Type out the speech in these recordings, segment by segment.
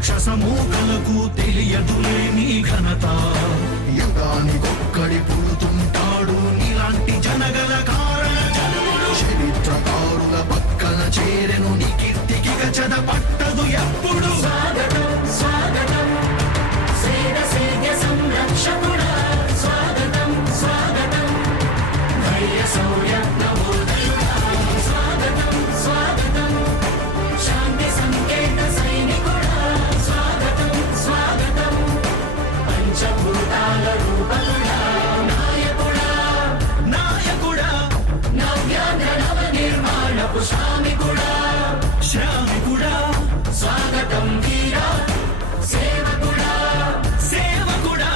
రాక్షస మూకలకు తెలియదులే నీ ఘనత. యుగానికొక్కడి పుడుతుంటాడు నీలాంటి జనగల కారణ జన్ముడు. చరిత్రకారుల పక్కన చేరెను నీ కీర్తికి గచద పట్టదు ఎప్పుడు. స్వాగతం స్వాగతం సేద సేద్య సంరక్షకుడా, స్వాగతం స్వాగతం ధైర్య శౌర్య నవోదయుడా, స్వాగతం స్వాగతం శాంతి సంకేత సైనికుడా, స్వాగతం స్వాగతం పంచభూతాల రూపకుడా, నాయకుడా నాయకుడా నవ్యాంధ్ర నవ నిర్మాణపు శ్రామికుడా, శ్రామికుడా స్వాగతం వీరా సేవకుడా, సేవకుడా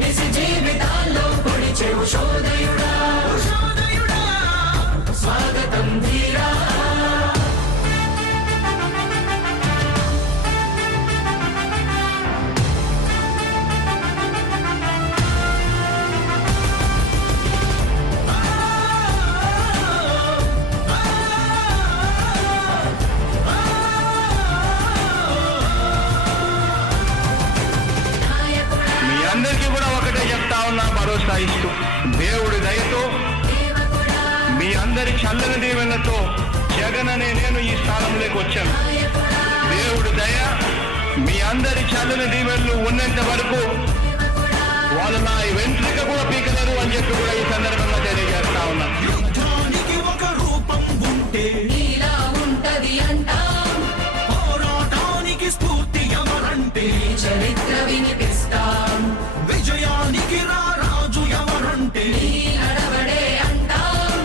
నిజ జీవితాల్లో పొడిచెవు శోదయుడా, శోదయుడా స్వాగతం ధీరా. మీ అందరికీ కూడా ఒకటే చెప్తా ఉన్నా, భరోసా ఇస్తూ దేవుడి దయతో మీ అందరి చల్లని దీవెనతో జగన్ అనే నేను ఈ స్థానంలోకి వచ్చాను. దేవుడి దయ మీ అందరి చల్లని దీవెనలు ఉన్నంత వరకు వాళ్ళు నా వెంట్రుక కూడా పీకలేరు అని చెప్పి కూడా ఈ సందర్భంగా తెలియజేస్తా ఉన్నా. యుద్ధానికి ఒక రూపం ఉంటే నీలా ఉంటది అంటాం, పోరాటానికి స్ఫూర్తి ఎవరంటే ఈ చరిత్ర వినిపిస్తాం, విజయానికి రారాజు ఎవరంటే నీ నడవడే అంటాం,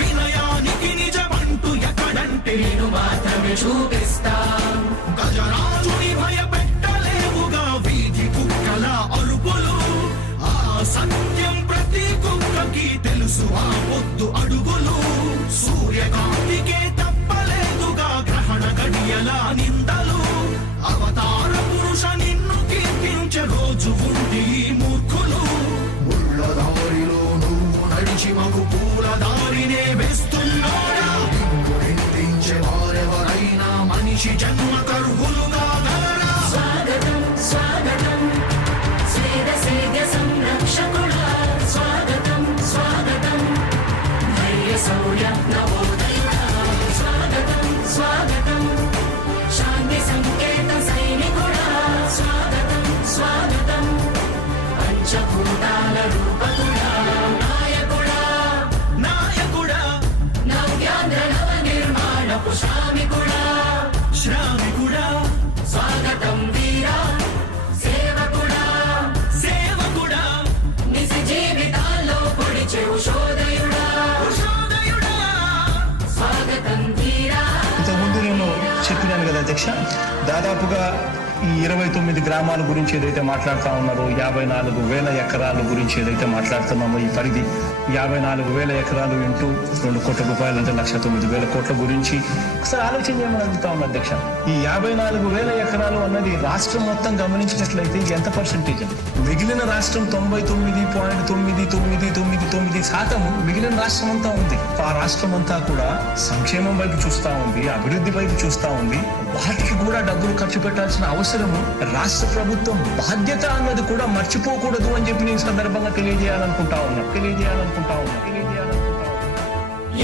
వినయానికి నిజమంటూ ఎక్కడంటే నేను మాత్రమే చూపిస్తాం. గజరాజుని భయపెట్టలేవుగా వీధి కుక్కల అరుపులు. ఆ సత్యం ప్రతి కుక్కకి తెలుసు ఆ పొద్దు అడుగులు. సూర్యకాంతికే తప్పలేదుగా గ్రహణ గడియల నిందలు. అవతార పురుష నిన్ను కీర్తించే రోజు ఉంది ఈ మూర్ఖులు. ముళ్ళ దారిలో నువ్వు నడిచి మగు పూల దారినే వేస్తున్నాడా. నిన్ను నిందించే వారెవరైనా మనిషి జన్మ కర్హులుగా గలరా. స్వాగతం స్వాగతం సేద సేద్య సంరక్షకుడా, స్వాగతం స్వాగతం ధైర్య శౌర్య నవోదయుడా, స్వాగతం స్వాగతం శాంతి సంకేత సైనికుడా, స్వాగతం స్వాగతం పంచభూతాల రూపకుడా, నాయకుడా నాయకుడా నవ్యాంధ్ర నవ నిర్మాణపు శ్రామికుడా, శ్రామికుడా స్వాగతం వీరా సేవకుడా, సేవకుడా నిజ జీవితాల్లో పొడిచెవు శోదయుడా, శోదయుడా స్వాగతం ధీరా. ఇంతకుముందు నేను చెప్పినాను కదా అధ్యక్ష, దాదాపుగా ఈ 29 గ్రామాల గురించి ఏదైతే మాట్లాడుతూ ఉన్నారో, 54,000 ఎకరాల గురించి ఏదైతే మాట్లాడుతున్నామో, ఈ పరిధి 54,000 ఎకరాలు ఇంటూ 2 కోట్ల రూపాయలు అంటే 1,09,000 కోట్ల గురించి ఒకసారి ఆలోచన చేయమని అడుగుతా ఉన్నా అధ్యక్ష. ఈ 54,000 ఎకరాలు అన్నది రాష్ట్రం మొత్తం గమనించినట్లయితే ఎంత పర్సెంటేజ్? మిగిలిన రాష్ట్రం 99.9999% మిగిలిన రాష్ట్రం అంతా ఉంది. ఆ రాష్ట్రం అంతా కూడా సంక్షేమం వైపు చూస్తా ఉంది, అభివృద్ధి వైపు చూస్తా ఉంది. వాటికి కూడా డబ్బులు ఖర్చు పెట్టాల్సిన అవసరము రాష్ట్ర ప్రభుత్వం బాధ్యత అన్నది కూడా మర్చిపోకూడదు అని చెప్పి నేను సందర్భంగా తెలియజేయాలనుకుంటా ఉన్నా.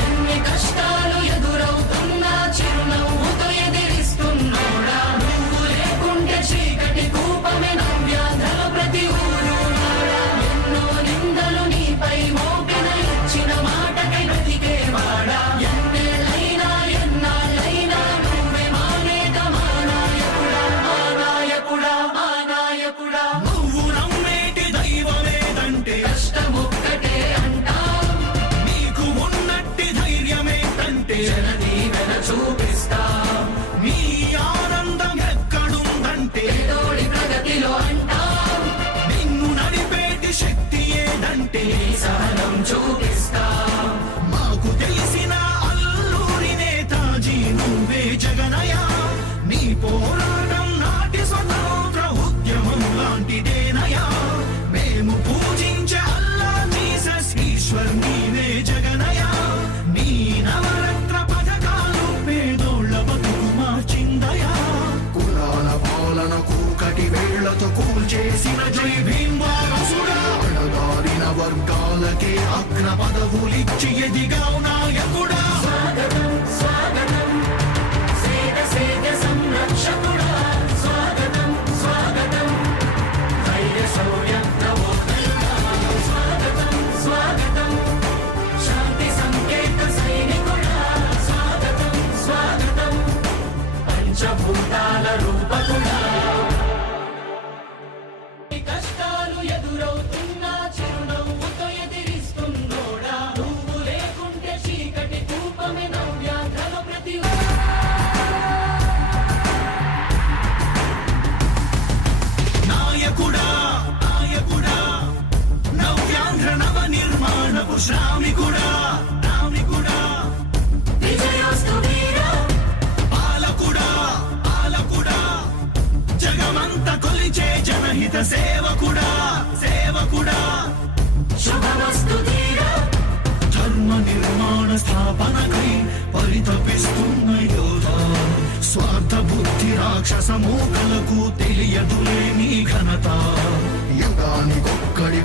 ఎన్ని కష్టాలు ఎదురవుతున్నా చిరునవ్వుతో ఎదిరిస్తున్నోడా, నువ్వు లేకుంటే చీకటి కూపమే నవ్యాంధ్ర ప్రతి ఊరు నాడా. ఎన్నో నిందలు నీపై మోపిన ఇచ్చిన మాటకై బ్రతికేవాడా, ఎన్నేళ్ళైనా ఎన్నాళ్ళైనా నువ్వే మా నేత, మా నాయకుడా, మా నాయకుడా, మా నాయకుడా. నువ్వు నమ్మేటి దైవమేదంటే కష్టమొక్కటే అంటాం, నీకు ఉన్నట్టి ధైర్యమేంటంటే జనదీవెన చూపిస్తాం, నీ ఆనందం ఎక్కడుందంటే పేదోడి ప్రగతిలో అంటాం, నిన్ను నడిపేటి శక్తి ఏదంటే నీ సహనం చూపిస్తాం. మాకు తెలిసిన అల్లూరి నేతాజీ నువ్వే జగనయ. నీ పోరాటం నాటి స్వతంత్ర ఉద్యమం లాంటిదేనయా. మేము పూజించే అల్లా జీసస్ ఈశ్వర్ నీవే జగనయ. నీ నవరత్న పథకాలు పేదోళ్ళ బతుకు మార్చిందయా. కులాల పాలన జై భీమ్ వారసుడా అణగారిన వర్గాలకే అగ్ర పదవులిచ్చి ఎదిగావు నాయకుడా స్వాగతం స్వాగతం సేద సేద సంరక్షకుడా స్వాగతం స్వాగతం ధైర్య శౌర్య నవోదయుడా స్వాగతం స్వాగతం శాంతి సంకేత సైనికుడా స్వాగతం స్వాగతం పంచభూతాల రూపకుడా కష్టాలు ఎదురవుతున్నా చిరునవ్వుతో ఎదిరిస్తున్నోడా నువ్వు లేకుంటే చీకటి కూపమే నవ్యాంధ్రలో ప్రతి నాయకుడా నాయకుడా నవ్యాంధ్ర నవ నిర్మాణపు శ్రామికుడా రామికుడా విజయోస్తు వీరా పాలకుడా పాలకుడా జగమంత కొలిచే జనహిత సేవకుడా సేవకుడా శుభమస్తు ధీరా ధర్మ నిర్మాణ స్థాపనకై పరితపిస్తున్న యోధ స్వార్థ బుద్ధి రాక్షస మూకలకు తెలియదులే నీ ఘనత యుగానికొక్కడి